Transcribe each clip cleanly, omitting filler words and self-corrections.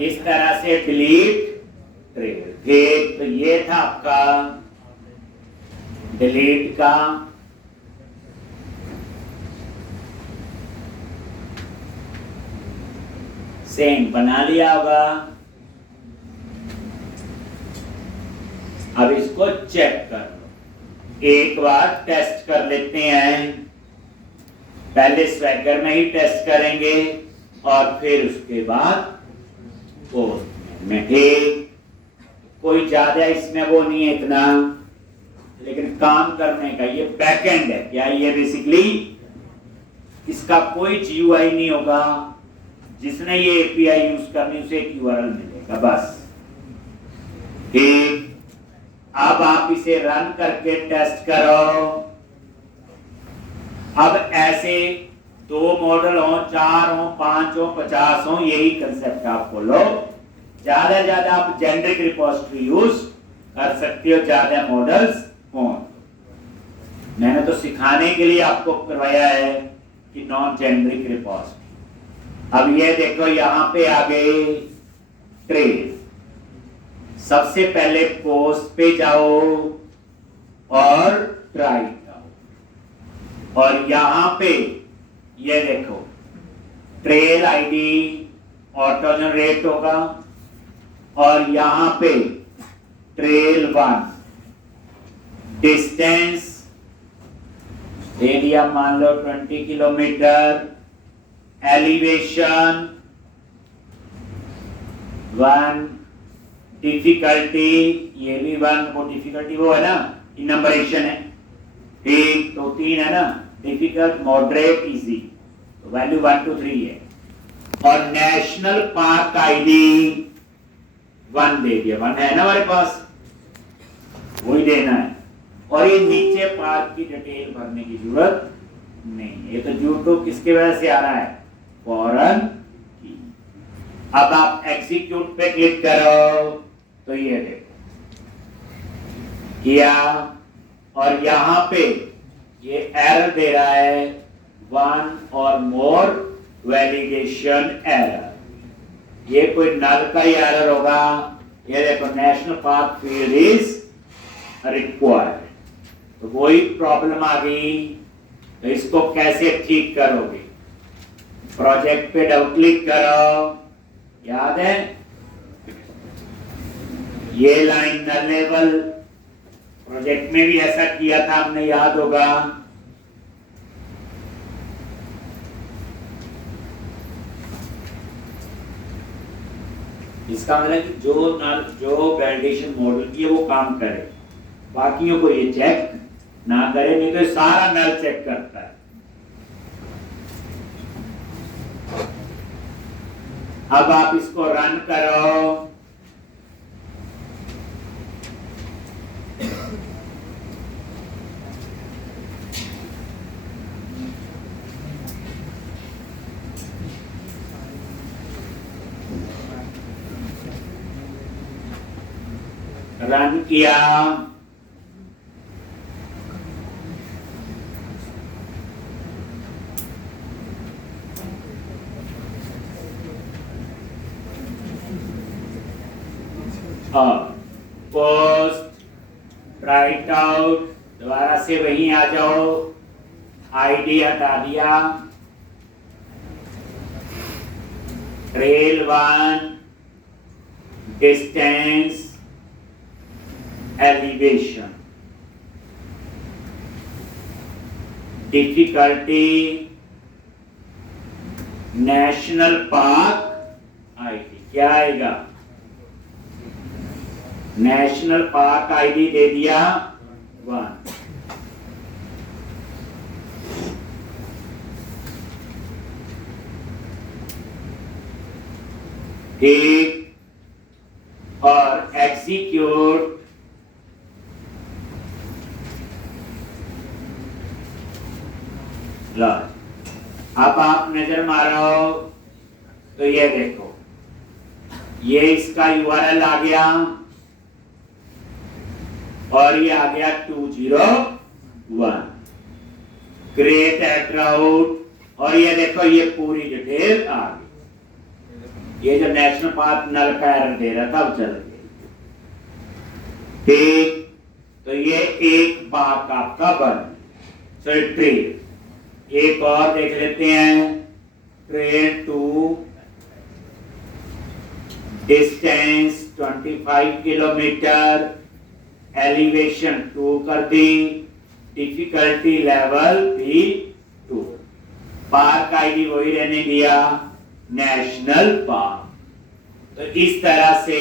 इस तरह से डिलीट ट्रेल। फिर तो ये था आपका डिलीट का सेम बना लिया होगा। अब इसको चेक कर लो, एक बार टेस्ट कर लेते हैं। पहले स्वैगर में ही टेस्ट करेंगे और फिर उसके बाद पोस्ट में। एक कोई ज्यादा इसमें वो नहीं है इतना, लेकिन काम करने का ये बैकएंड है। क्या ये बेसिकली इसका कोई GUI नहीं होगा। जिसने ये API यूज करनी उसे एक URL मिलेगा बस। ठीक, अब आप इसे रन करके टेस्ट करो। अब ऐसे 2 मॉडल हो, 4 हो, 5 हो, 50 हो, यही कंसेप्ट आप बोलो। ज्यादा ज्यादा आप जेनेरिक रिपोजिटरी यूज कर सकते हो, ज्यादा मॉडल्स हो। मैंने तो सिखाने के लिए आपको करवाया है कि नॉन जेनेरिक रिपोजिटरी। अब ये देखो यहां पे आ गए ट्रेल। सबसे पहले पोस्ट पे जाओ और ट्राई जाओ, और यहां पे ये देखो ट्रेल आईडी ऑटो जनरेट होगा, और यहां पे ट्रेल 1 डिस्टेंस दे दिया, मान लो 20 किलोमीटर। एलिवेशन 1, डिफिकल्टी ये भी 1, वो डिफिकल्टी वो है ना, नंबरेशन है। ठीक, तो 3 है ना, डिफिकल्ट, मॉडरेट, इजी, तो वैल्यू 1 to 3 है। और नेशनल पार्क आईडी 1 दे दिया, 1 है ना हमारे पास, वही देना है। और ये नीचे पार्क की डिटेल भरने की जरूरत नहीं, ये तो यूट्यूब किसके वजह से आ रहा है, फॉरेन की। अब आप एग्जीक्यूट पे क्लिक करो तो ये देखो किया, और यहां पे ये एरर दे रहा है 1 और मोर वैलिडेशन एरर। ये कोई नल का ही एरर होगा। ये देखो national park field is required, तो वही प्रॉब्लम आ गई। तो इसको कैसे ठीक करोगे, प्रोजेक्ट पे डबल क्लिक करो, याद है ये लाइन नलेबल, प्रोजेक्ट में भी ऐसा किया था हमने, याद होगा। इसका मतलब कि जो वैलिडेशन मॉडल की है वो काम करे, बाकियों को ये चेक ना करे, नहीं तो सारा नल चेक करता है। अब आप इसको रन करो, रन किया, पोस्ट राइट आउट, दोबारा से वहीं आ जाओ, आईडी हटा दिया, trail 1 distance elevation difficulty national park ID, क्या आएगा, नेशनल पार्क आईडी दे दिया 1। ठीक, और एग्जीक्यूट, अब आप नजर मारो तो ये देखो ये इसका URL आ गया, और ये आ गया 201 क्रिएट एट राउट, और ये देखो ये पूरी डिटेल आ गई। ये जब नेशनल पार्क नल का एरर दे रहा था, तब चल गई। ठीक, तो ये एक पार्क आपका बन। सो ट्रेल एक और देख लेते हैं। Trail to distance 25 kilometre, elevation 2 कर दी, डिफिकल्टी लेवल भी 2, पार्क आईडी वही रहने दिया, नेशनल पार्क। तो इस तरह से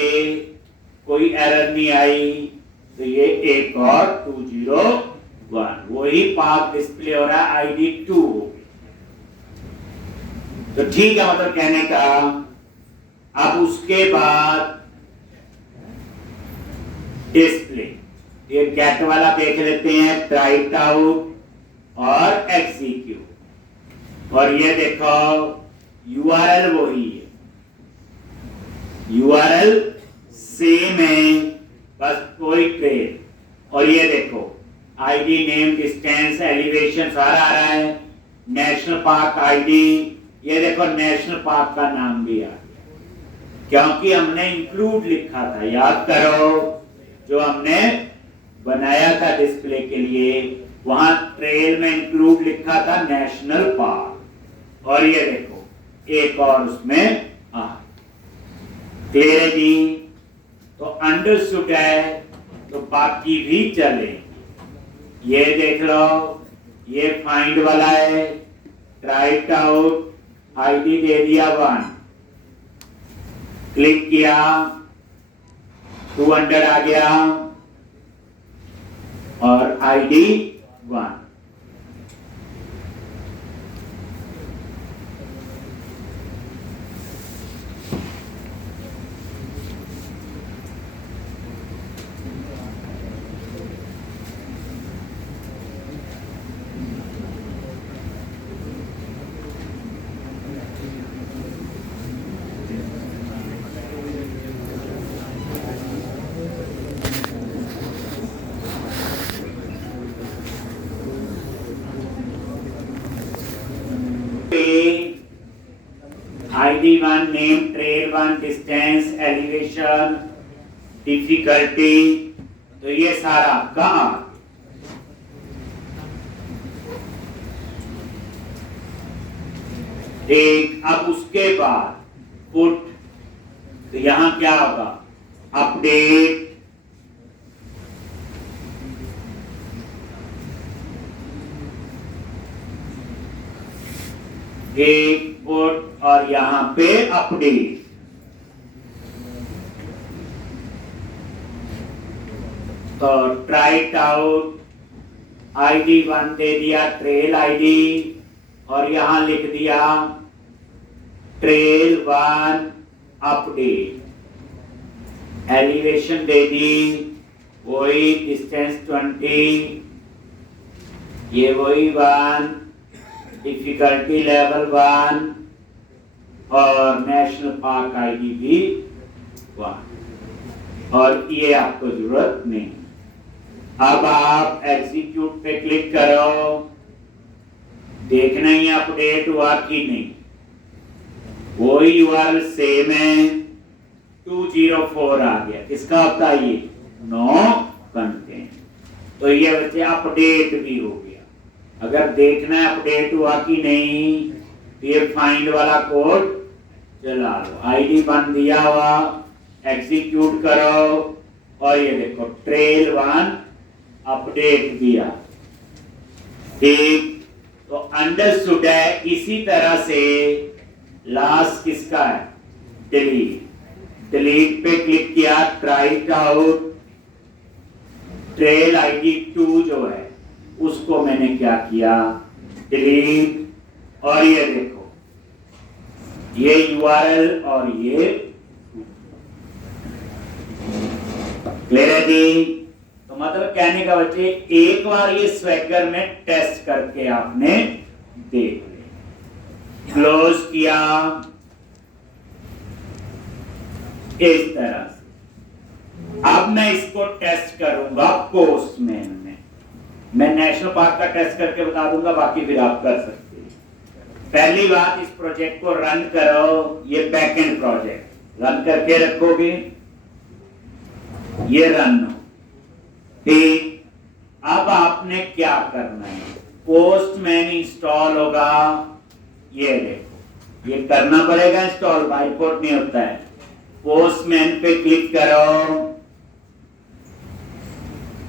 कोई एरर नहीं आई, तो ये एक और 201 वही पार्क डिस्प्ले हो रहा है, आईडी 2 हो गई। तो ठीक है, मतलब कहने का। अब उसके बाद डिस्प्ले, ये गेट वाला देख लेते हैं, राइट आउट और एग्जीक्यूट। और ये देखो यूआरएल वही है, यूआरएल सेम है, बस कोई ट्रेल। और ये देखो आईडी, नेम, डिस्टेंस, एलिवेशन सारा आ रहा है, नेशनल पार्क आईडी, ये देखो नेशनल पार्क का नाम भी आ गया, क्योंकि हमने इंक्लूड लिखा था। याद करो जो हमने बनाया था डिस्प्ले के लिए, वहां ट्रेल में इंक्लूड लिखा था नेशनल पार्क। और ये देखो एक और उसमें आ, क्लियर है जी? तो अंडरस्टूड है, तो बाकी भी चलेंगे। ये देख लो, ये फाइंड वाला है, राइट आउट, आईडी दे दिया 1, क्लिक किया 200 आ गया और ID 1। ID1 name, trail 1 distance, elevation, difficulty, तो ये सारा आपका एक। अब उसके बाद पुट, तो यहां क्या होगा, अपडेट, एक पुट और यहां पे अपडेट। तो ट्राइट आउट, आईडी 1 दे दिया, ट्रेल आईडी, और यहां लिख दिया ट्रेल 1 अपडेट, एलिवेशन दे दी वही, डिस्टेंस 20, ये वही 1, डिफिकल्टी लेवल 1 और नेशनल पार्क आईडी भी 1, और ये आपको जरूरत नहीं। अब आप एग्जीक्यूट पे क्लिक करो, देखना ही अपडेट हुआ कि नहीं। वही यूआरएल सेम है, 204 आ गया। किसका होता है ये? No content. तो ये बच्चे अपडेट भी हो गया। अगर देखना है अपडेट हुआ कि नहीं, तो ये फाइंड वाला कोड चला लो, आईडी 1 दिया हुआ, एग्जीक्यूट करो और ये देखो ट्रेल 1 अपडेट दिया। ठीक, तो अंडरस्टूड है। इसी तरह से लास्ट किसका है? डिलीट। डिलीट पे क्लिक किया, ट्राइट आउट, ट्रेल आईडी 2 जो है उसको मैंने क्या किया, डिलीट। और ये देखो ये यूआरएल और ये क्लियर है जी? तो मतलब कहने का बच्चे, एक बार ये स्वैगर में टेस्ट करके आपने देख लिया, क्लोज किया इस तरह से। अब मैं इसको टेस्ट करूंगा पोस्टमैन में। मैं नेशनल पार्क का टेस्ट करके बता दूंगा, बाकी फिर आप कर सकते हैं। पहली बात, इस प्रोजेक्ट को रन करो। ये बैकएंड प्रोजेक्ट रन करके रखोगे, ये रन हो। ठीक, अब आपने क्या करना है, पोस्टमैन इंस्टॉल होगा। ये देखो, ये करना पड़ेगा इंस्टॉल, बाय डिफॉल्ट नहीं होता है। पोस्टमैन पे क्लिक करो।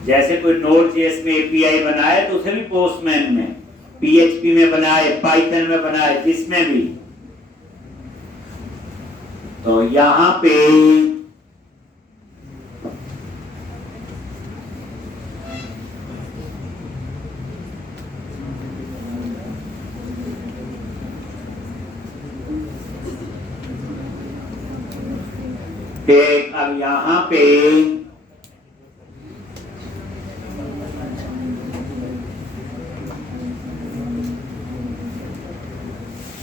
जैसे कोई नोड.js में एपीआई बनाए तो उसे भी पोस्टमैन में, पीएचपी में बनाए, पाइथन में बनाए, जिसमें भी। तो यहां पे अब यहां पे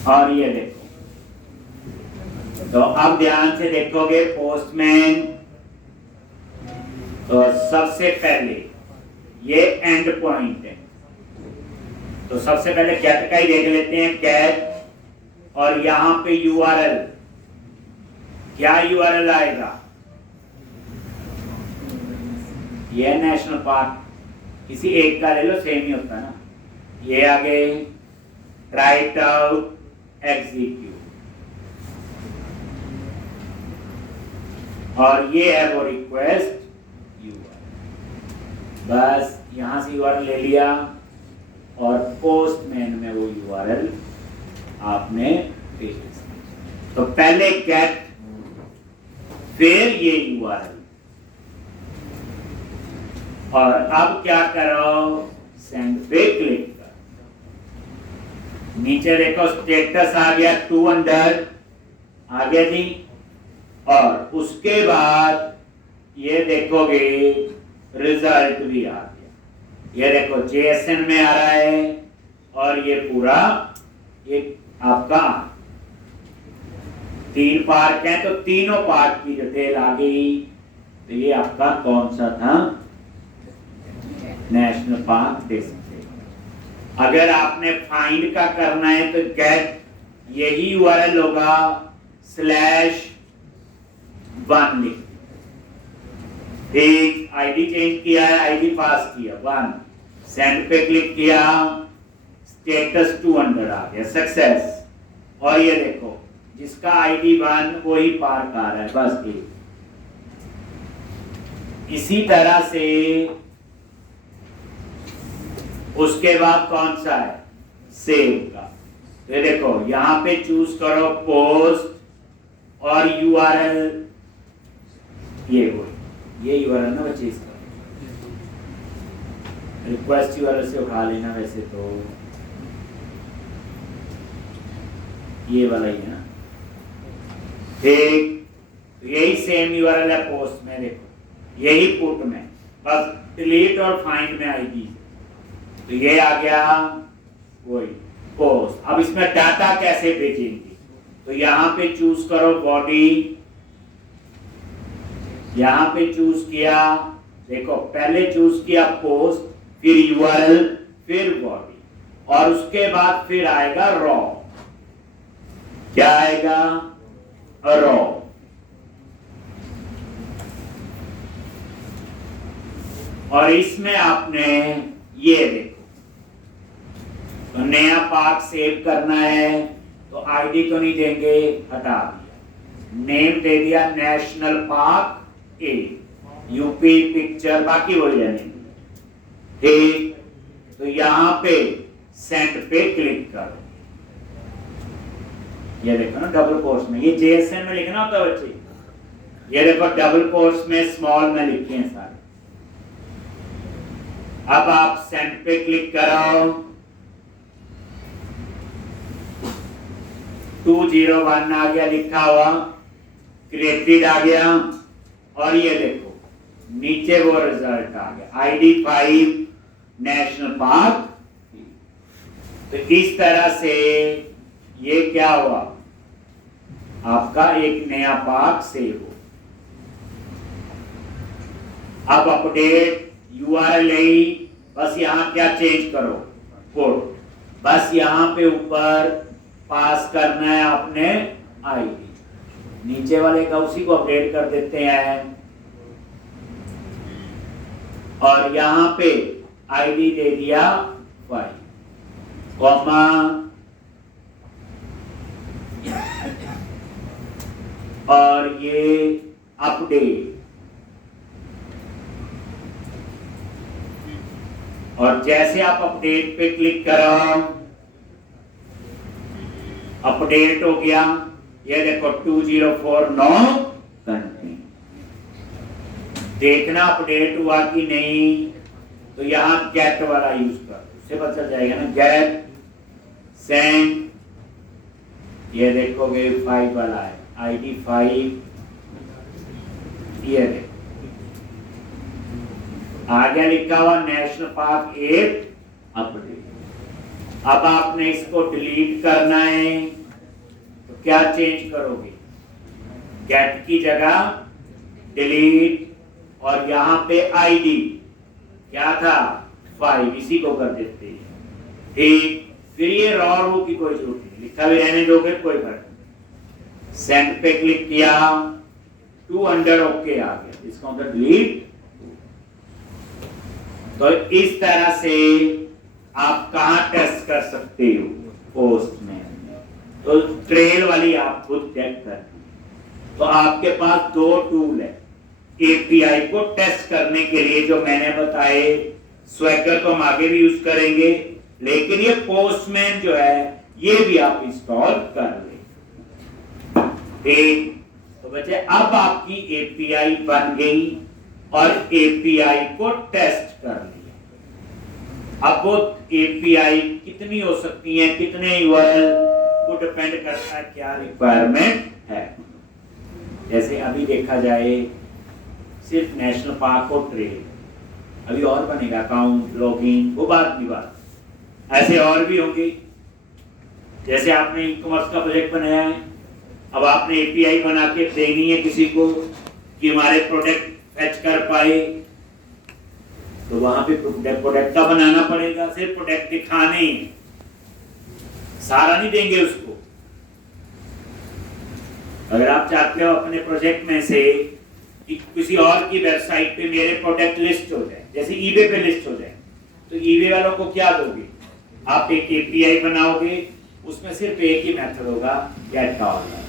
और ये देखो, तो अब ध्यान से देखोगे पोस्टमैन। तो सबसे पहले ये एंड पॉइंट है, तो सबसे पहले गेट का ही देख लेते हैं, गेट। और यहां पे यूआरएल, क्या यूआरएल आएगा, ये नेशनल पार्क, किसी एक का ले लो, सेम ही होता है ना। ये आगे राइट आउट एग्जीक्यूट, और ये है वो रिक्वेस्ट यूआरएल। बस यहां से यूआरएल ले लिया और पोस्टमैन में वो यूआरएल आपने पेस्ट। तो पहले गेट, फिर ये यूआरएल, और अब क्या करो, सेंड पे क्लिक करो। नीचे देखो स्टेटस आ गया 200 आ गया जी, और उसके बाद ये देखोगे रिजल्ट भी आ गया। ये देखो JSON में आ रहा है, और ये पूरा ये आपका 3 पार्क है, तो तीनों पार्क की डिटेल आ गई। तो ये आपका कौन सा था, नेशनल पार्क दे सकते। अगर आपने फाइंड का करना है तो गेट, यही यूआरएल होगा, /1 लिख। ठीक, आईडी चेंज किया है, आईडी पास किया 1, सेंड पे क्लिक किया, स्टेटस 200 आ गया, सक्सेस। और ये देखो जिसका आईडी 1 वही पार्क आ रहा है, बस ठीक। इसी तरह से उसके बाद कौन सा है, सेव का। ये देखो यहां पे चूज करो पोस्ट और यूआरएल, ये यूआरएल ना बच्चे, इसका रिक्वेस्ट यूआरएल से उठा लेना, वैसे तो ये वाला ही है ना। ठीक, यही सेम यूआरएल है पोस्ट में, देखो यही पुट में, बस डिलीट और फाइंड में आईडी। तो ये आ गया वही पोस्ट। अब इसमें डाटा कैसे भेजेंगे, तो यहां पे चूज करो बॉडी, यहां पे चूज किया, देखो पहले चूज किया पोस्ट, फिर यूआरएल, फिर बॉडी, और उसके बाद फिर आएगा रॉ। क्या आएगा, रॉ। और इसमें आपने ये देखो, तो नया पार्क सेव करना है, तो आईडी तो नहीं देंगे, हटा दिया, नेम दे दिया नेशनल पार्क ए, यूपी पिक्चर, बाकी वही रहने। ठीक, तो यहां पे सेंड पे क्लिक करो। ये देखो ना डबल कोट्स में, ये JSON में लिखना होता है बच्चे, ये देखो डबल कोट्स में स्मॉल में लिखे हैं सारे। अब आप सेंड पे क्लिक करो, 201 आ गया लिखा हुआ, क्रिएटेड आ गया, और ये देखो नीचे वो रिजल्ट आ गया, ID 5 नेशनल पार्क। तो इस तरह से ये क्या हुआ, आपका एक नया पार्क सेव हो। अब अपडेट URL बस यहां क्या चेंज करो, पुट, बस यहां पे ऊपर पास करना है आपने आईडी, नीचे वाले का उसी को अपडेट कर देते हैं और यहां पे आईडी दे दिया 5 कॉमा और ये अपडेट, और जैसे आप अपडेट पे क्लिक करो अपडेट हो गया। ये देखो 204 नो कंटिन्यू, देखना अपडेट हुआ कि नहीं, तो यहां गेट वाला यूज कर, उससे पता चल जाएगा ना, गेट सेंड, ये देखोगे 5 वाला है, आईडी 5, ये देखो आगे लिखा हुआ नेशनल पार्क 8 अपडेट। अब आपने इसको डिलीट करना है तो क्या चेंज करोगे, गेट की जगह डिलीट, और यहां पे आईडी क्या था 5, इसी को कर देते हैं, ठीक। फिर ये रॉ रो की कोई जरूरत नहीं, लिखा भी रहने दोगे कोई फर्क नहीं। सेंड पे क्लिक किया 200 ओके आ गया, इसका मतलब डिलीट। तो इस तरह से आप कहां टेस्ट कर सकते हो, पोस्टमैन में। तो ट्रेल वाली आप खुद चेक कर, तो आपके पास 2 टूल है एपीआई को टेस्ट करने के लिए जो मैंने बताए। स्वैगर को हम आगे भी यूज करेंगे, लेकिन ये पोस्टमैन जो है ये भी आप इंस्टॉल कर ले, ठीक। तो बच्चे अब आपकी एपीआई बन गई और एपीआई को टेस्ट कर लिया। अब वो एपीआई कितनी हो सकती है, कितने यूआरएल, वो डिपेंड करता है क्या रिक्वायरमेंट है। जैसे अभी देखा जाए सिर्फ नेशनल पार्क और ट्रेल, अभी और बनेगा अकाउंट लॉगिन, वो बात की बात, ऐसे और भी होंगे। जैसे आपने ई कॉमर्स का प्रोजेक्ट बनाया है, अब आपने एपीआई बना के देनी है किसी को कि हमारे प्रोडक्ट फैच कर पाए, तो वहां पे प्रोडक्ट का बनाना पड़ेगा, सिर्फ प्रोडक्ट दिखाने ही, सारा नहीं देंगे उसको। अगर आप चाहते हो अपने प्रोजेक्ट में से कि किसी और की वेबसाइट पे मेरे प्रोडक्ट लिस्ट हो जाए, जैसे ईबे पे लिस्ट हो जाए, तो ईबे वालों को क्या दोगे, आप एक एपीआई बनाओगे, उसमें सिर्फ एक ही मेथड होगा, गेट का होगा,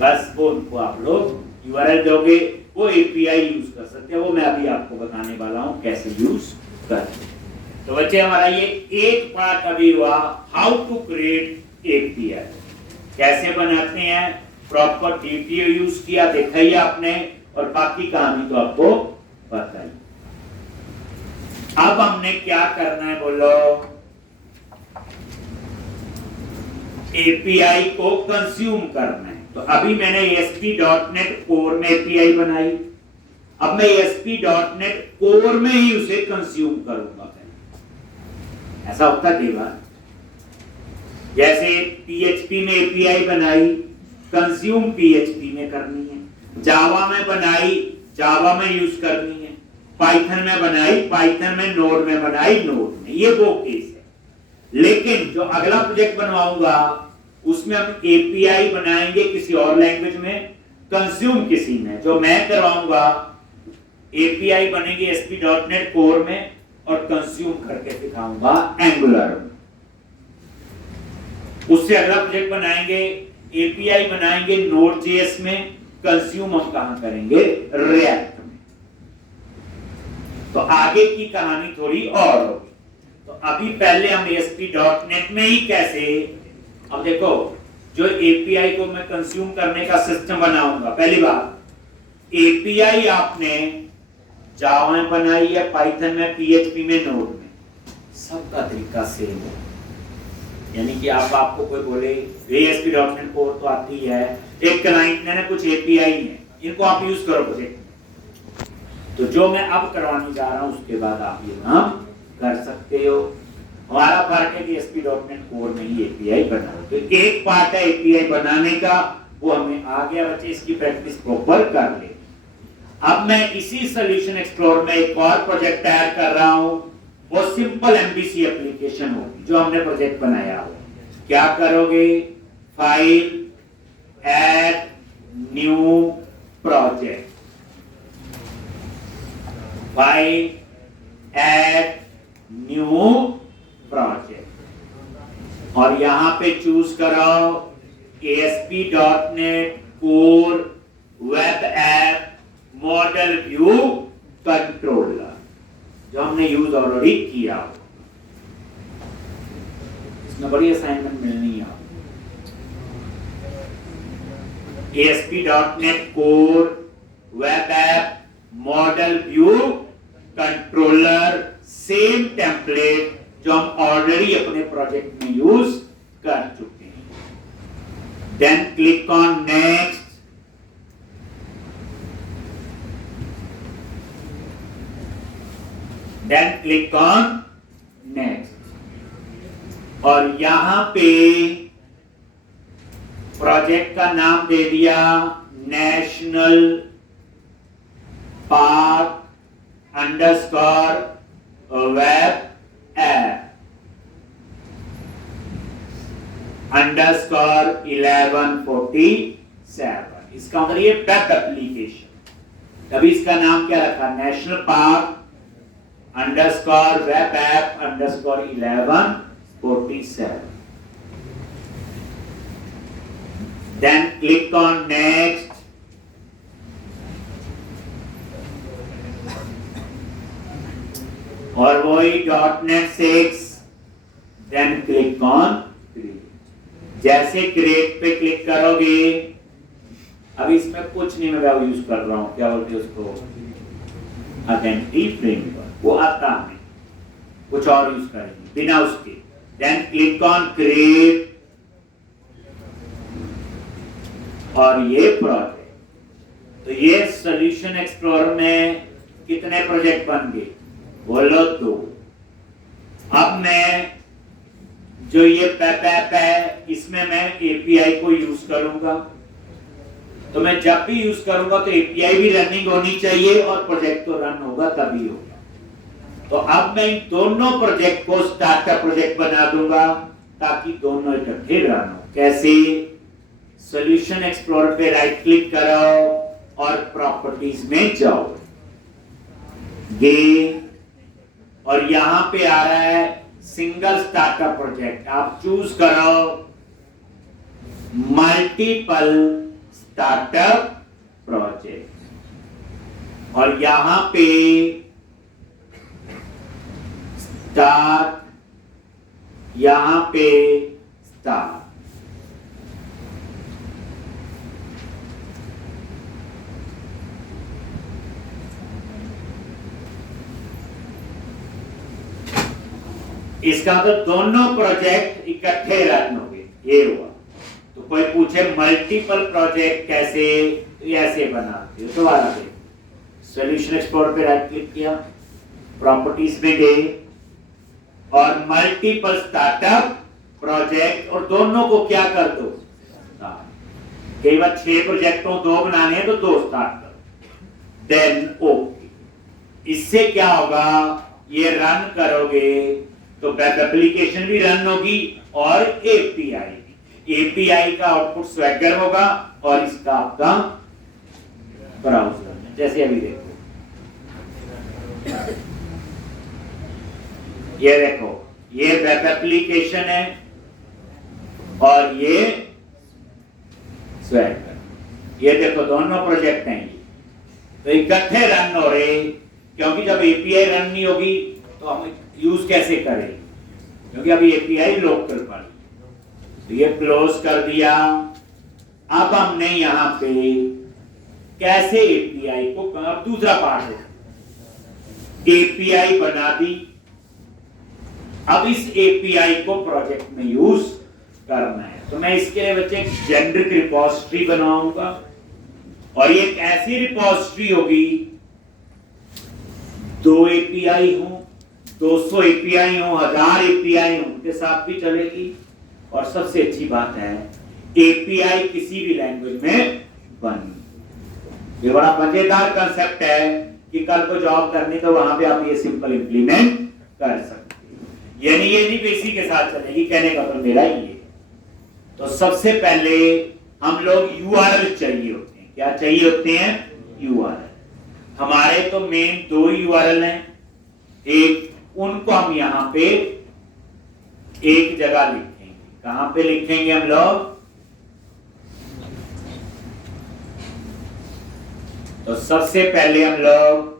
बस वो उनको आप लोग यूआरएल दोगे, वो एपीआई यूज कर सकते हैं। वो मैं अभी आपको बताने वाला हूं कैसे यूज करते हैं। तो बच्चे हमारा ये एक पार्ट अभी हुआ, हाउ टू क्रिएट एपीआई, कैसे बनाते हैं, प्रॉपर डीटीओ यूज किया, देखा ही आपने, और बाकी कहानी तो आपको पता ही। अब हमने क्या करना है बोलो, एपीआई को कंज्यूम करना है। तो अभी मैंने ASP.NET कोर में एपीआई बनाई, अब मैं ASP.NET कोर में ही उसे कंज्यूम करूंगा। ऐसा होता कई बार, जैसे PHP में एपीआई बनाई, कंज्यूम PHP में करनी है, जावा में बनाई, जावा में यूज करनी है, पाइथन में बनाई, पाइथन में, नोड में बनाई, नोड में, ये वो केस है। लेकिन जो अगला प्रोजेक्ट बनवाऊंगा उसमें हम एपीआई बनाएंगे किसी और लैंग्वेज में, कंज्यूम किसी में, जो मैं करवाऊंगा एपीआई बनेगी ASP.NET कोर में और कंज्यूम करके दिखाऊंगा एंगुलर में। उससे अगला प्रोजेक्ट बनाएंगे, एपीआई बनाएंगे Node.js में, कंज्यूम हम कहां करेंगे, रिएक्ट में। तो आगे की कहानी थोड़ी और होगी। तो अभी पहले हम ASP.NET में ही कैसे, अब देखो जो एपीआई को मैं कंज्यूम करने का सिस्टम बनाऊंगा, पहली बात एपीआई आपने जावा में बनाई है, पाइथन में, पीएचपी में, नोड में, सबका तरीका सेम है। यानी कि आपको कोई बोले ASP.NET कोर तो आती है, एक क्लाइंट ने ना कुछ एपीआई है, इनको आप यूज करो प्रोजेक्ट। तो जो मैं अब करवाने जा रहा हूं उसके बाद आप ये काम कर सकते हो। हमारा फर्क है कि ASP.NET कोर में ही एपीआई बनाना, तो एक पार्ट है एपीआई बनाने का, वो हमें आ गया बच्चे, इसकी प्रैक्टिस प्रॉपर कर ले। अब मैं इसी सॉल्यूशन एक्सप्लोर में एक और प्रोजेक्ट तैयार कर रहा हूं, वो सिंपल एमबीसी एप्लीकेशन होगी जो हमने प्रोजेक्ट बनाया हो। क्या करोगे? File, add new project, file, add new project, और यहां पे चूज करो ASP.NET core web app model view controller, जो हमने यूज ऑलरेडी किया। इसमें बड़ी असाइनमेंट मिलनी है। ASP.NET core web app model view controller, same template जो हम ऑलरेडी अपने प्रोजेक्ट में यूज कर चुके हैं। Then click on next, then click on next, और यहां पे प्रोजेक्ट का नाम दे दिया national park underscore web app underscore 1147। इसका मतलब ये वेब एप्लीकेशन, तभी इसका नाम क्या रखा? National park underscore web app underscore 1147। Then click on next, और वही .NET 6, then click on create. जैसे क्रिएट पे क्लिक करोगे, अभी इसमें कुछ नहीं, मैं यूज कर रहा हूं, क्या बोलते हैं उसको, आइडेंटिटी फ्रेमवर्क, वो आता है, कुछ और यूज करेंगे बिना उसके। देन क्लिक ऑन क्रिएट, और ये प्रोजेक्ट, तो ये सॉल्यूशन एक्सप्लोरर में कितने प्रोजेक्ट बन गए? बोलो 2। अब मैं जो ये पैप ऐप है, इसमें मैं API को यूज करूंगा, तो मैं जब भी यूज करूंगा तो API भी रनिंग होनी चाहिए और प्रोजेक्ट तो रन होगा तभी होगा। तो अब मैं इन दोनों प्रोजेक्ट को स्टार्टअप प्रोजेक्ट बना दूंगा ताकि दोनों इकट्ठे रन हो। कैसे? सॉल्यूशन एक्सप्लोरर पे राइट क्लिक करो और प्रॉपर्टीज में जाओ, गेम, और यहां पे आ रहा है सिंगल स्टार्टअप प्रोजेक्ट। आप चूज करो मल्टीपल स्टार्टअप प्रोजेक्ट, और यहां पे स्टार्ट, यहां पे स्टार्ट, इसका तो दोनों प्रोजेक्ट इकट्ठे रन होंगे, ये हुआ। तो कोई पूछे मल्टीपल प्रोजेक्ट कैसे, तो ऐसे बनाते हो। दोबारा देख, सॉल्यूशन एक्सप्लोरर पे राइट क्लिक किया, प्रॉपर्टीज में गए, और मल्टीपल स्टार्टअप प्रोजेक्ट, और दोनों को क्या कर दो? कई बार 6 प्रोजेक्ट हो, 2 बनाने हैं तो 2 स्टार्ट करो, देन ओके। इससे क्या होगा? ये रन करोगे तो वेब एप्लीकेशन भी रन होगी और API भी। API का आउटपुट स्वैगर होगा और इसका आपका ब्राउजर, जैसे अभी देखो, ये देखो, ये वेब एप्लीकेशन है और ये स्वैगर। ये देखो दोनों प्रोजेक्ट हैं, तो इकट्ठे रन हो रहे, क्योंकि जब API रन नहीं होगी तो हम यूज कैसे करें, क्योंकि अभी API लोकल पर। तो ये क्लोज कर दिया। अब हमने यहां पे कैसे API को, अब दूसरा पार्ट है, API बना दी। अब इस API को प्रोजेक्ट में यूज करना है, तो मैं इसके लिए बच्चे एक जेनेरिक रिपोजिटरी बनाऊंगा, और ये एक ऐसी रिपोजिटरी होगी 2 API हो, 200 API हो, 1000 API हो, उनके साथ भी चलेगी। और सबसे अच्छी बात है API किसी भी लैंग्वेज में बन। ये बड़ा मजेदार कंसेप्ट है कि कल को जॉब करनी तो वहां पे आप ये सिंपल इंप्लीमेंट कर सकते हैं। यानी ये नहीं इसी के साथ चलेगी, कहने का तो मेरा ही है। तो सबसे पहले हम लोग यूआरएल चाहिए होते हैं। क्या चाहिए होते हैं? यूआरएल। हमारे तो मेन 2 यूआरएल हैं, एक उनको हम यहां पे एक जगह लिखेंगे। कहां पे लिखेंगे हम लोग? तो सबसे पहले हम लोग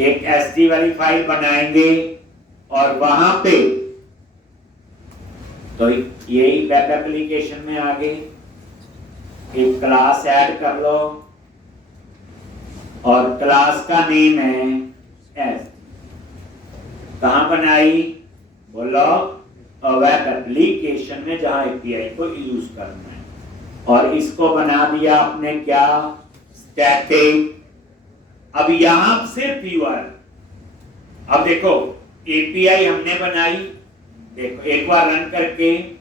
एक एसटी वाली फाइल बनाएंगे और वहां पे तो यही वेब एप्लीकेशन में आगे एक क्लास ऐड कर लो और क्लास का नेम है एस। कहां बनाई? बोलो वेब एप्लीकेशन में, जहां एपीआई को यूज करना है। और इसको बना दिया आपने क्या? स्टैटिक। अब यहां सिर्फ यूआरएल। अब देखो एपीआई हमने बनाई, देखो एक बार रन करके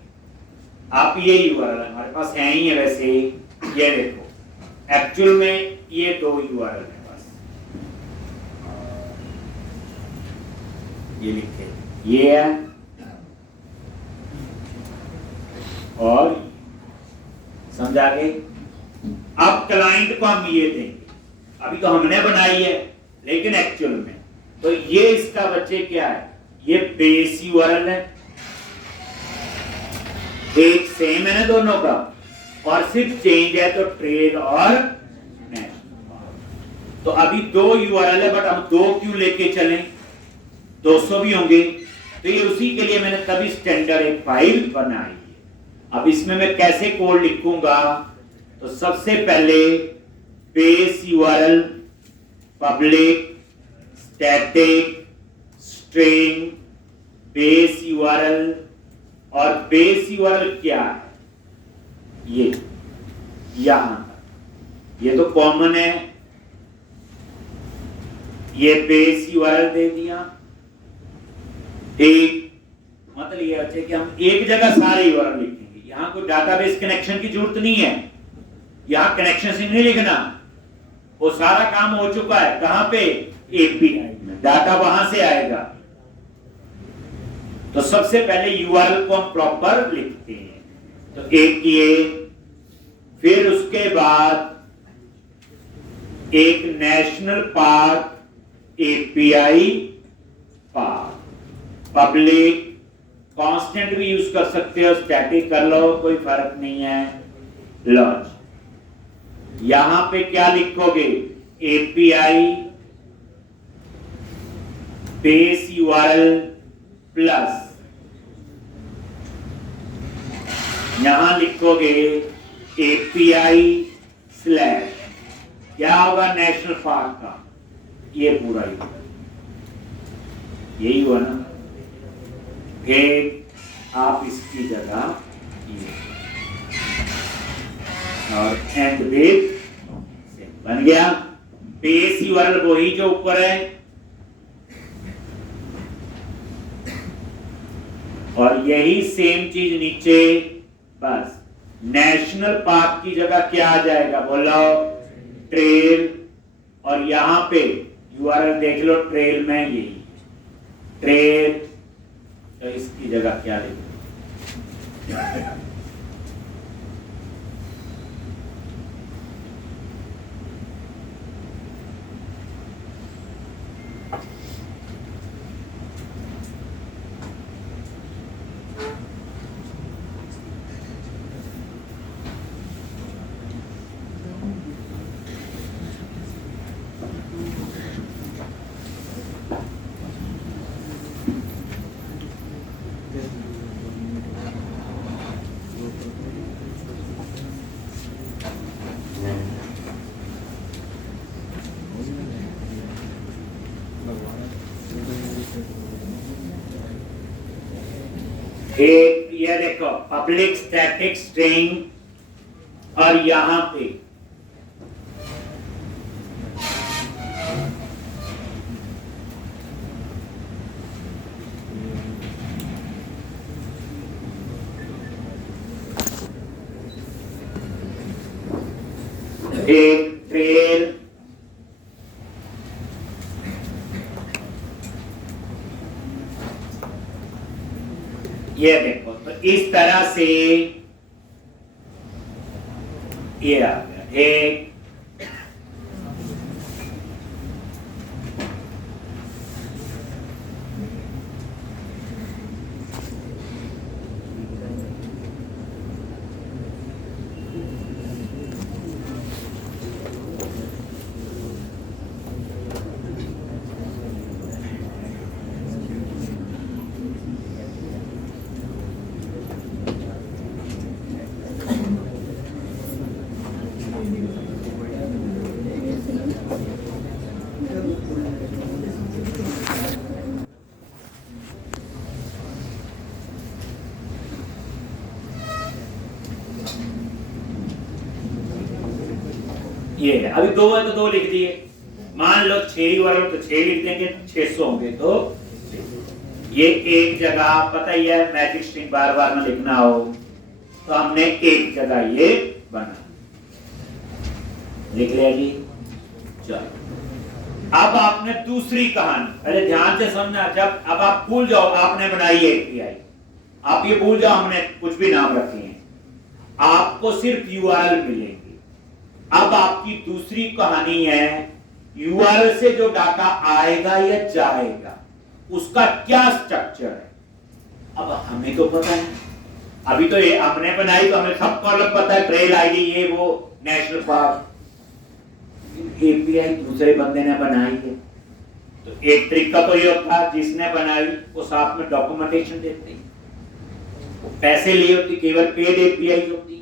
आप ये यूआरएल हमारे पास है ही है। वैसे ये देखो एक्चुअल में ये 2 यूआरएल है बस, ये लिखे ये है और समझा गए। अब क्लाइंट को हम ये देंगे, अभी तो हमने बनाई है लेकिन एक्चुअल में तो ये इसका बच्चे क्या है? ये बेस यूआरएल है, एक सेम है ना दोनों का, और सिर्फ चेंज है तो ट्रेड और नेशनल। तो अभी 2 यूआरएल है, बट हम 2 क्यों लेके चलें? 200 भी होंगे। तो ये उसी के लिए मैंने तभी स्टैंडर्ड एक फाइल बनाई है। अब इसमें मैं कैसे कोड लिखूंगा? तो सबसे पहले base URL public static string base URL. और बेस यूआरएल क्या है? ये यहां ये तो कॉमन है, ये बेस यूआरएल दे दिया। ठीक, मतलब ये है कि हम एक जगह सारे यूआरएल लिखेंगे। यहां कोई डाटाबेस कनेक्शन की जरूरत नहीं है, यहां कनेक्शन से नहीं लिखना, वो सारा काम हो चुका है। कहां पे? एपीआई में, डाटा वहां से आएगा। तो सबसे पहले यूआरएल को हम प्रॉपर लिखते हैं। तो एक ये, फिर उसके बाद एक national path API path, public constant भी यूज कर सकते हो, स्टैटिक कर लो, कोई फर्क नहीं है। लॉन्च, यहां पे क्या लिखोगे? एपीआई बेस यूआरएल प्लस यहां लिखोगे एपीआई स्लैश, क्या होगा? नेशनल पार्क का ये पूरा ही यही हुआ ना। फिर आप इसकी जगह और एंड विद बन गया। बेस यूआरएल वही जो ऊपर है और यही सेम चीज नीचे, बस नेशनल पार्क की जगह क्या आ जाएगा? बोलो ट्रेल। और यहां पे यूआरएल देख लो, ट्रेल में यही ट्रेल, तो इसकी जगह क्या लिखो? एक ये देखो पब्लिक स्टैटिक स्ट्रिंग और यहां पे एक ट्रेल, ये देखो। तो इस तरह से ये आ गया। ठीक, ये है। अभी 2 है तो 2 लिख दिए। मान लो 6 यूआरएल तो 6 लिख देंगे, 600 होंगे तो ये एक जगह, पता ही है मैजिक स्ट्रिंग बार बार ना लिखना हो तो हमने एक जगह ये बना लिख लिया जी। चलो अब आपने दूसरी कहानी, पहले ध्यान से समझना। जब अब आप भूल जाओ आपने बनाई है एपीआई, आप ये भूल जाओ हमने कुछ भी नाम रखे हैं, आपको सिर्फ यूआरएल मिलेंगे। अब आपकी दूसरी कहानी है यूआरएल से जो डाटा आएगा या जाएगा उसका क्या स्ट्रक्चर है। अब हमें तो पता है, अभी तो ये हमने बनाई तो हमें सब कॉलम पता है, ट्रेल आईडी ये वो नेशनल पार्क। एपीआई दूसरे बंदे ने बनाई है तो एक तरीका तो ये होता जिसने बनाई वो साथ में डॉक्यूमेंटेशन देते हैं, वो पैसे लिए होती, केवल पेड एपीआई होती है।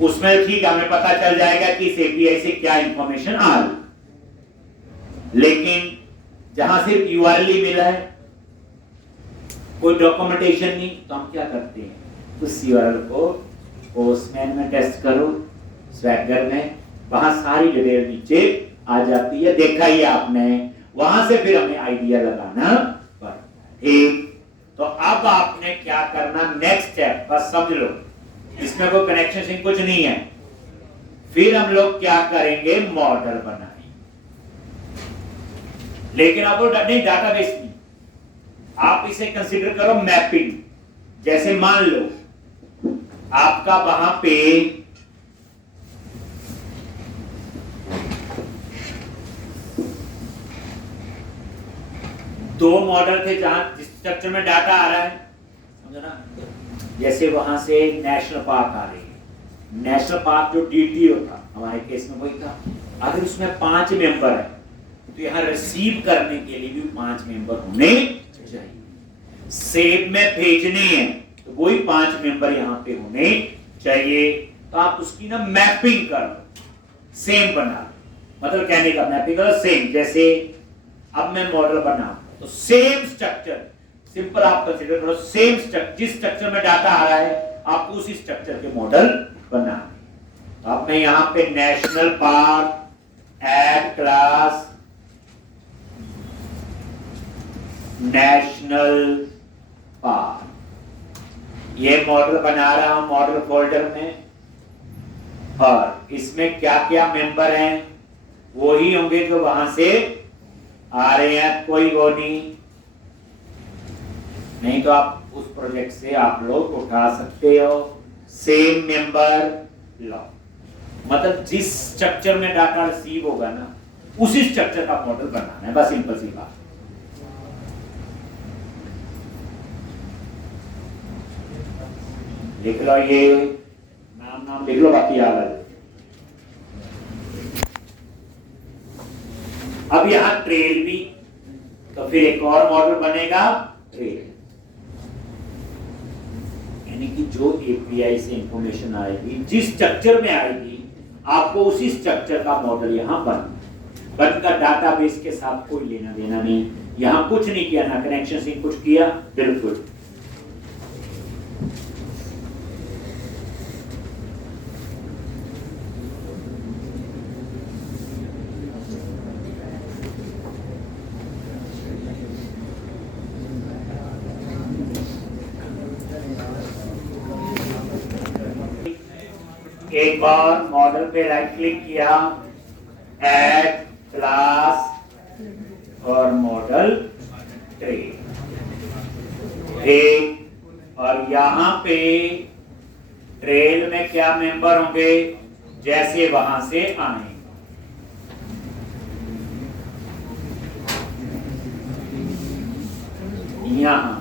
उसमें ठीक हमें पता चल जाएगा कि इस एपीआई से क्या इंफॉर्मेशन आ रही। लेकिन जहां सिर्फ यूआरएल ही मिला है, कोई डॉक्यूमेंटेशन नहीं, तो हम क्या करते हैं, उस यूआरएल को पोस्टमैन में टेस्ट करो, स्वैगर में, वहां सारी डिटेल नीचे आ जाती है, देखा ही आपने। वहां से फिर हमें आइडिया लगाना पड़ता है। ठीक, तो अब आपने क्या करना, नेक्स्ट स्टेप बस समझ लो, इसमें कोई कनेक्शन से कुछ नहीं है। फिर हम लोग क्या करेंगे, मॉडल बनाएंगे। लेकिन आप वो नहीं, डाटाबेस नहीं, आप इसे कंसीडर करो मैपिंग। जैसे मान लो आपका वहां पे दो मॉडल थे जहां जिस स्ट्रक्चर में डाटा आ रहा है, समझो ना। जैसे वहां से नेशनल पार्क आ रही है, नेशनल पार्क जो डीटीओ था हमारे केस में वही था। अगर उसमें 5 मेंबर है तो यहाँ रिसीव करने के लिए भी 5 मेंबर होने चाहिए। सेव में भेजने हैं तो वही 5 मेंबर यहाँ पे होने चाहिए। तो आप उसकी ना मैपिंग कर लो, सेम बना लो, मतलब कहने का मैपिंग करो सेम। जैसे अब मैं मॉडल बना तो सेम स्ट्रक्चर, सिंपल आप कंसीडर करो सेम स्ट्रक्चर, जिस स्ट्रक्चर में डाटा आ रहा है आपको उसी स्ट्रक्चर के मॉडल बनाना। तो अब मैं यहां पे national park add class national park ये मॉडल बना रहा हूं मॉडल फोल्डर में, और इसमें क्या क्या मेंबर हैं वही होंगे जो वहां से आ रहे हैं, कोई वो नहीं तो आप उस प्रोजेक्ट से आप लोग उठा सकते हो। सेम मेंबर लो, मतलब जिस स्ट्रक्चर में डाटा रिसीव होगा ना उसी स्ट्रक्चर का मॉडल बनाना है, बस सिंपल सी बात। लिख लो, ये नाम लिख लो, बाकी याद आ जाए। अब यहां ट्रेल भी, तो फिर एक और मॉडल बनेगा ट्रेल, यानी कि जो एपीआई से इंफॉर्मेशन आएगी जिस स्ट्रक्चर में आएगी आपको उसी स्ट्रक्चर का मॉडल यहां बनकर डाटाबेस के साथ कोई लेना देना नहीं। यहां कुछ नहीं किया, ना कनेक्शन से कुछ किया, बिल्कुल। एक बार मॉडल पे राइट क्लिक किया, ऐड क्लास और मॉडल ट्री। और यहाँ पे ट्रेल में क्या मेंबर होंगे, जैसे वहां से आए। यहाँ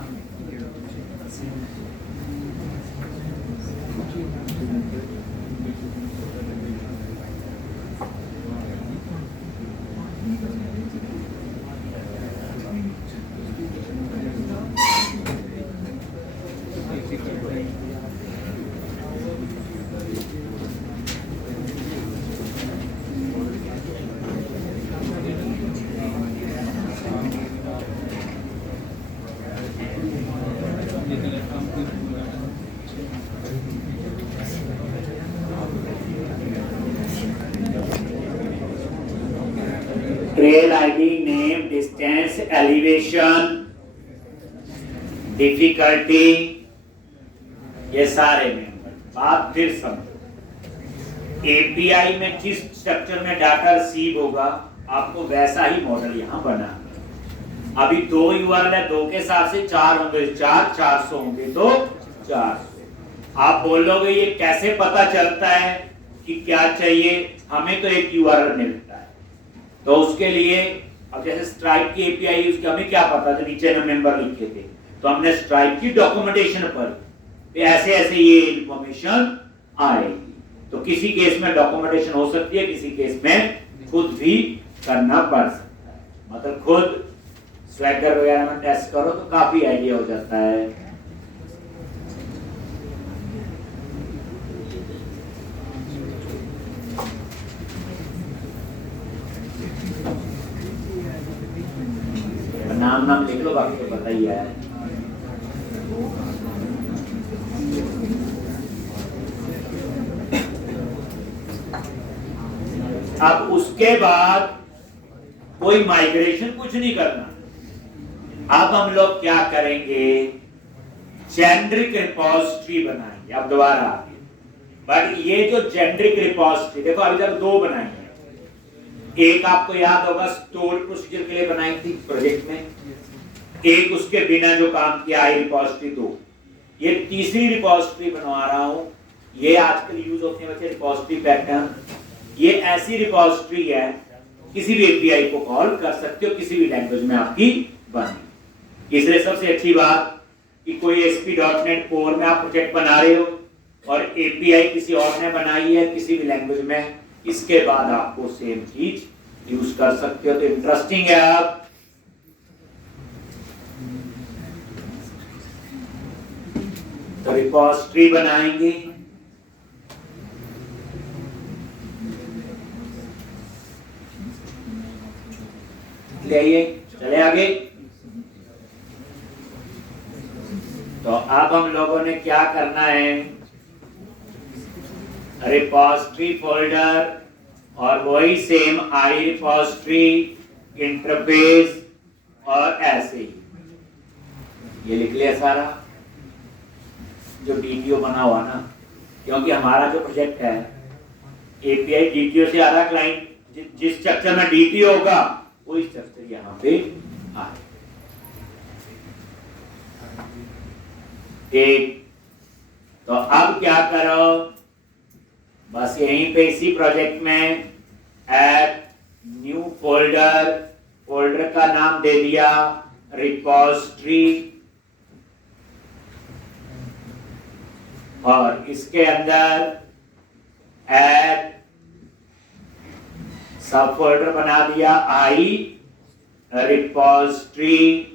trail ID, name, distance, elevation, difficulty, ये सारे मेंबर। बात फिर समझो, एपीआई में जिस स्ट्रक्चर में डाटा रिसीव होगा आपको वैसा ही मॉडल यहाँ बना। अभी 2 यूआरएल है, 2 के हिसाब से 4 होंगे, 400 होंगे तो 400। आप बोलोगे ये कैसे पता चलता है कि क्या चाहिए, हमें तो एक यूआरएल मिलता है। तो उसके लिए अब जैसे स्ट्राइप की एपीआई, उसके हमें क्या पता था, नीचे में मेंबर लिखे थे, तो हमने स्ट्राइप की डॉक्यूमेंटेशन पर ऐसे ऐसे ये इंफॉर्मेशन आएगी। तो किसी केस में डॉक्यूमेंटेशन हो सकती है, किसी केस में खुद भी करना पड़ सकता है। मतलब खुद स्वैगर वगैरह में टेस्ट करो तो काफी आइडिया हो जाता है। नाम लिख लो, बाकी तो पता ही है। अब उसके बाद कोई माइग्रेशन कुछ नहीं करना। अब हम लोग क्या करेंगे, जेनेरिक रिपोजिटरी बनाएंगे। अब दोबारा आगे, बट ये जो जेनेरिक रिपोजिटरी, देखो अभी तक 2 बनाई है। एक आपको याद होगा स्टोर प्रोसीजर के लिए बनाई थी प्रोजेक्ट में, एक उसके बिना जो काम किया आई रिपोजिटरी 2। ये तीसरी रिपोजिटरी बनवा रहा हूं। ये आजकल यूज होते हैं बच्चे रिपोजिटरी पैटर्न। ये ऐसी रिपोजिटरी है, किसी भी एपीआई को कॉल कर सकते हो, किसी भी लैंग्वेज में आपकी बनी। इसलिए सबसे अच्छी बात कि कोई ASP.NET कोर में आप प्रोजेक्ट बना रहे हो और एपीआई किसी और ने बनाई है किसी भी लैंग्वेज में, इसके बाद आपको सेम चीज यूज कर सकते हो। तो इंटरेस्टिंग है। आप तो रिपोजिटरी बनाएंगे, ले आइए, चले आगे। तो अब हम लोगों ने क्या करना है, रिपोजिटरी फोल्डर और वही सेम आई रिपोजिटरी इंटरफेस और ऐसे ही ये लिख लिया सारा जो डीटीओ बना हुआ ना, क्योंकि हमारा जो प्रोजेक्ट है एपीआई डीटीओ से आ रहा। क्लाइंट जिस स्ट्रक्चर में डीटीओ होगा वही स्ट्रक्चर यहाँ पे आए। ठीक, तो अब क्या करो, बस यहीं पे इसी प्रोजेक्ट में ऐड न्यू फोल्डर, फोल्डर का नाम दे दिया रिपोजिटरी, और इसके अंदर ऐड सब फोल्डर बना दिया आई रिपोजिटरी,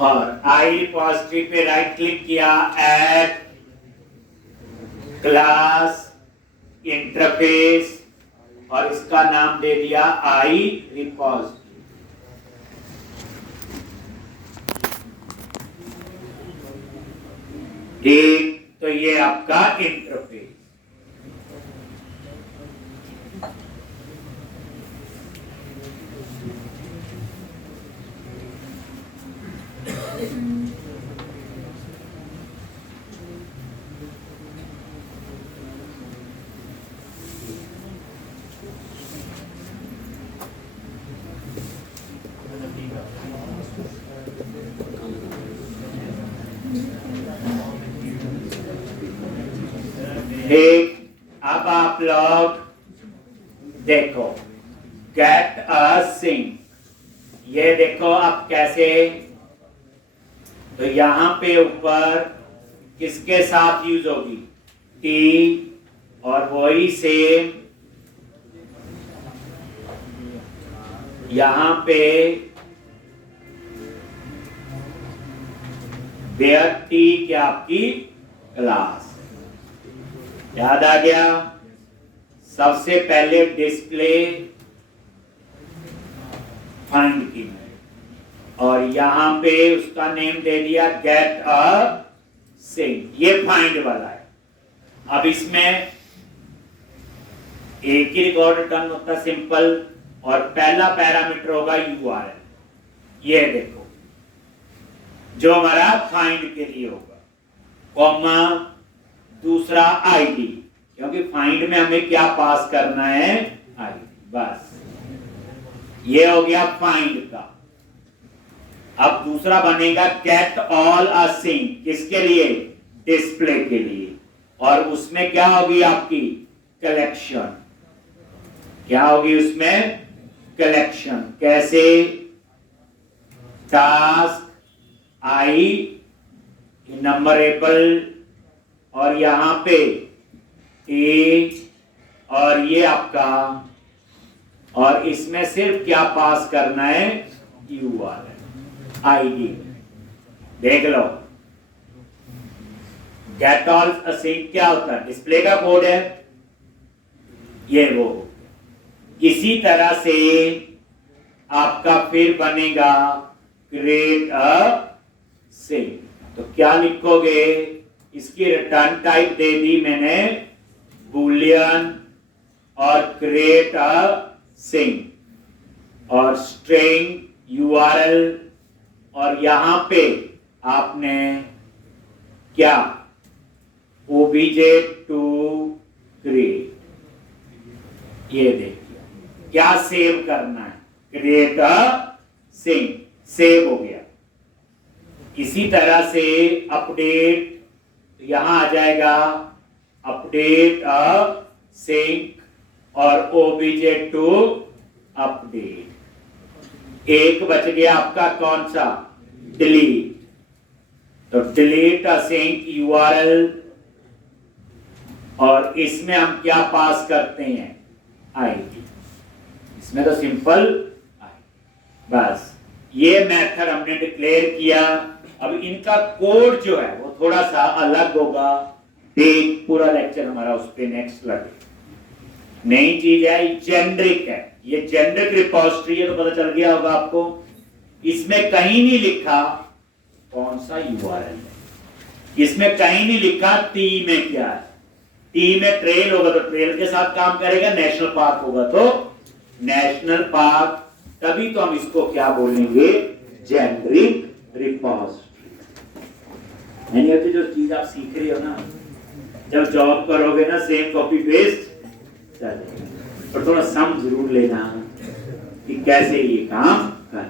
और आई रिपोजिटरी पे राइट क्लिक किया, ऐड क्लास इंटरफेस, और इसका नाम दे दिया आई रिपोजिटरी। ठीक, तो ये आपका इंटरफेस। ठीक, अब आप लोग देखो गेट अ सिंक, ये देखो अब कैसे, तो यहां पे ऊपर किसके साथ यूज होगी, टी, और वही सेम यहां पे वेयर टी क्या आपकी क्लास, याद आ गया। सबसे पहले डिस्प्ले फाइंड की और यहां पे उसका नेम दे दिया गेट अ सिंक, ये फाइंड वाला है। अब इसमें एक ही रिकॉर्ड रिटर्न होता सिंपल, और पहला पैरामीटर होगा यूआरएल, ये देखो जो हमारा फाइंड के लिए होगा, कॉमा दूसरा आईडी, क्योंकि फाइंड में हमें क्या पास करना है, आईडी, बस ये हो गया फाइंड का। अब दूसरा बनेगा गेट ऑल अ सिंक, किसके लिए, डिस्प्ले के लिए, और उसमें क्या होगी आपकी कलेक्शन, क्या होगी उसमें कलेक्शन, कैसे, टास्क आई नंबरेबल, और यहां पे ए, और ये आपका, और इसमें सिर्फ क्या पास करना है, यूआरएल आईडी, देख लो गेट ऑल असिंक क्या होता है, डिस्प्ले का कोड है ये वो। इसी तरह से आपका फिर बनेगा क्रिएट अ सिंक, तो क्या लिखोगे, इसकी रिटर्न टाइप दे दी मैंने बूलियन, और क्रिएट अ सिंक, और स्ट्रिंग यूआरएल, और यहां पे आपने क्या ओबीजे टू क्रिएट, ये देखिए क्या सेव करना है, क्रिएट अ सिंक, सेव हो गया। इसी तरह से अपडेट, यहां आ जाएगा अपडेट अ सिंक, और ओबीजे टू अपडेट। एक बच गया आपका कौन सा, डिलीट, तो डिलीट अ सिंक यूआरएल, और इसमें हम क्या पास करते हैं, आईडी, इसमें तो सिंपल बस ये मेथड हमने डिक्लेयर किया। अब इनका कोड जो है वो थोड़ा सा अलग होगा, देख पूरा लेक्चर हमारा उस पे नेक्स्ट लगे। नई चीज है, जेनरिक है, ये जेनरिक रिपोजिटरी है, तो पता चल गया होगा आपको, इसमें कहीं नहीं लिखा कौन सा यूआरएल है, इसमें कहीं नहीं लिखा टी में क्या है, टी में ट्रेल होगा तो ट्रेल के साथ काम करेगा, नेशनल पार्क होगा तो नेशनल पार्क, तभी तो हम इसको क्या बोलेंगे, जेनरिक रिपोजिटरी। यानी होती जो चीज आप सीख रही हो ना, जब जॉब करोगे ना सेम कॉपी पेस्ट चलेगा, पर थोड़ा समझ जरूर लेना कि कैसे ये काम करना है।